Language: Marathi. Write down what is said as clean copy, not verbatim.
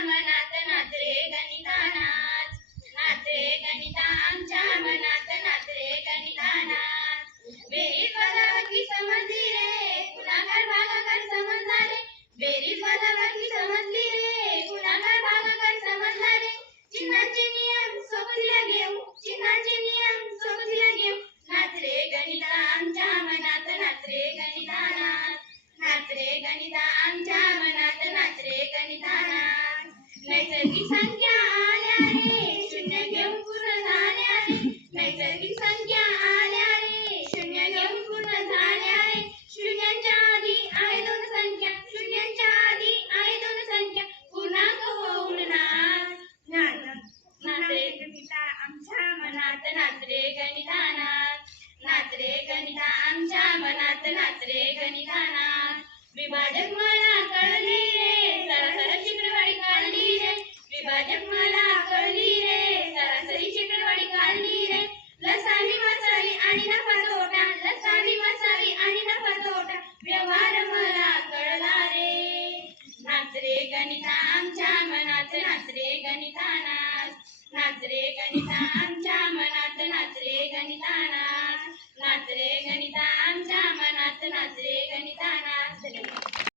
मनात नाच रे गणिता नाच, नाच रे गणिता आमच्या मनात नाच रे गणिता नाच. बेरीज वजाबाकी समजली रे, गुणाकार भागाकार समजला रे. बेरीज वजाबाकी समजली रे, गुणाकार भागाकार समजला रे. चिन्हांचे नियम सोबतीला घेऊ, चिन्हांचे नियम सोबतीला घेऊ. नाच रे गणिता आमच्या मनात नाच रे गणिता नाच, नाच रे गणिता आमच्या मनात नाच रे गणिता नाच. नैसर्गिक संख्या आल्या रे, शून्य घेऊन पूर्ण झाल्या रे. नैसर्गिक संख्या आल्या रे, शून्य घेऊन पूर्ण झाल्या रे. शून्यांच्या आधी आहे दोन संख्या, शून्यांच्या आधी आहे दोन संख्या. पूर्णांक होऊन नाच, नाच रे गणिता आमच्या मनात नाच रे गणिता नाच, नाच रे गणिता आमच्या मनात नाच रे गणिता नाच. विभाजक मला कळली रे, सरासरी चक्रवाढी काढली रे. विभाजक मला कळली रे, सरासरी चक्रवाढी काढली रे. लसावी मसावी आणि नफा तोटा, लसावी मसावी आणि नफा तोटा. व्यवहार मला कळला रे. नाच रे गणिता आमच्या मनात नाच रे गणिता नाच, नाच रे गणिता